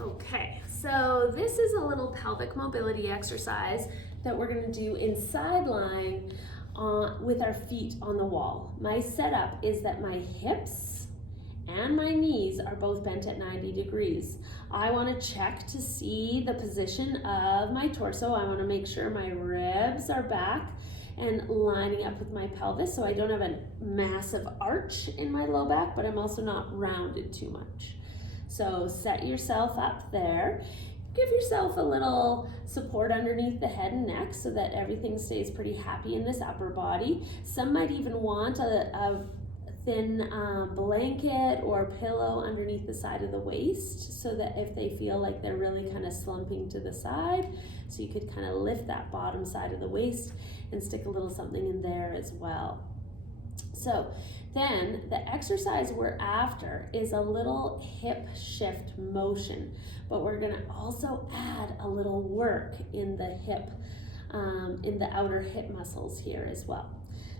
Okay, so this is a little pelvic mobility exercise that we're going to do in side lying with our feet on the wall. My setup is that my hips and my knees are both bent at 90 degrees. I want to check to see the position of my torso. I want to make sure my ribs are back and lining up with my pelvis, so I don't have a massive arch in my low back, but I'm also not rounded too much. So set yourself up there. Give yourself a little support underneath the head and neck so that everything stays pretty happy in this upper body. Some might even want a thin blanket or pillow underneath the side of the waist so that if they feel like they're really kind of slumping to the side, so you could kind of lift that bottom side of the waist and stick a little something in there as well. So then the exercise we're after is a little hip shift motion, but we're going to also add a little work in the hip, in the outer hip muscles here as well.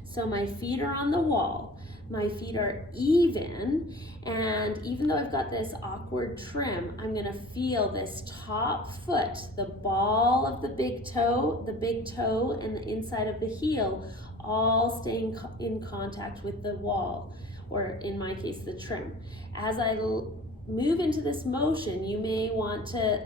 So my feet are on the wall. My feet are even, and even though I've got this awkward trim, I'm gonna feel this top foot, the ball of the big toe and the inside of the heel all staying in contact with the wall, or in my case, the trim. As I move into this motion, you may want to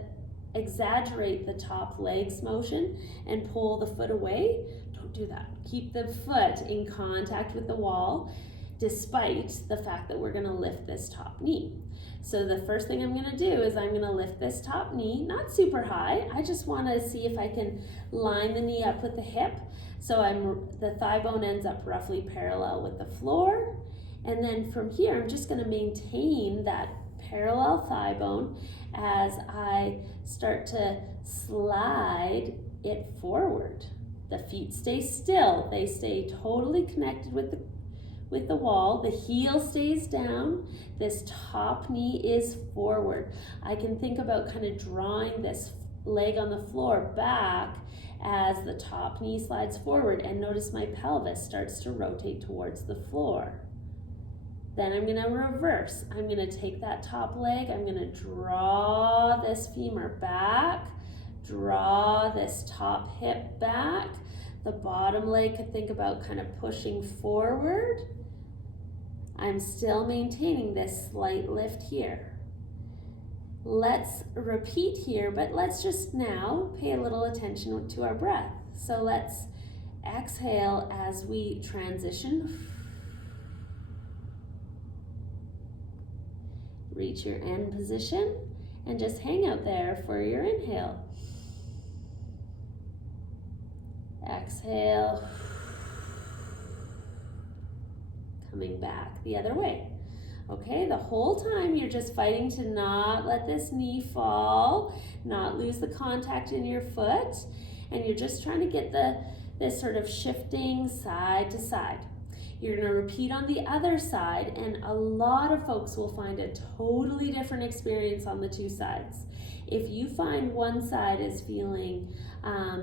exaggerate the top legs motion and pull the foot away. Don't do that. Keep the foot in contact with the wall, despite the fact that we're going to lift this top knee. So the first thing I'm going to do is I'm going to lift this top knee, not super high. I just want to see if I can line the knee up with the hip. So the thigh bone ends up roughly parallel with the floor. And then from here, I'm just going to maintain that parallel thigh bone as I start to slide it forward. The feet stay still. They stay totally connected with the wall. The heel stays down. This top knee is forward. I can think about kind of drawing this leg on the floor back as the top knee slides forward, and notice my pelvis starts to rotate towards the floor. Then I'm going to reverse. I'm going to take that top leg, I'm going to draw this femur back, draw this top hip back. The bottom leg could think about kind of pushing forward. I'm still maintaining this slight lift here. Let's repeat here, but let's just now pay a little attention to our breath. So let's exhale as we transition. Reach your end position and just hang out there for your inhale. Exhale. Coming back the other way. Okay, the whole time you're just fighting to not let this knee fall, not lose the contact in your foot, and you're just trying to get this sort of shifting side to side. You're going to repeat on the other side, and a lot of folks will find a totally different experience on the two sides. If you find one side is feeling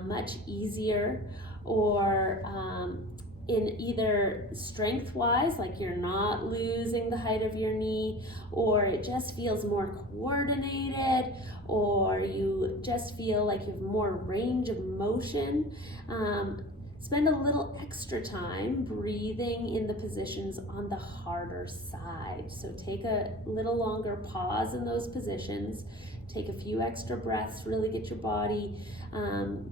much easier, or in either strength-wise, like you're not losing the height of your knee, or it just feels more coordinated, or you just feel like you have more range of motion, spend a little extra time breathing in the positions on the harder side. So take a little longer pause in those positions, take a few extra breaths, really get your body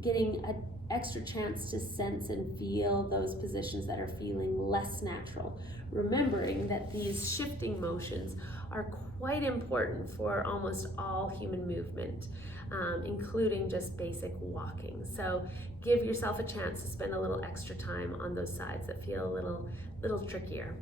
getting an extra chance to sense and feel those positions that are feeling less natural. Remembering that these shifting motions are quite important for almost all human movement, including just basic walking. So give yourself a chance to spend a little extra time on those sides that feel a little trickier.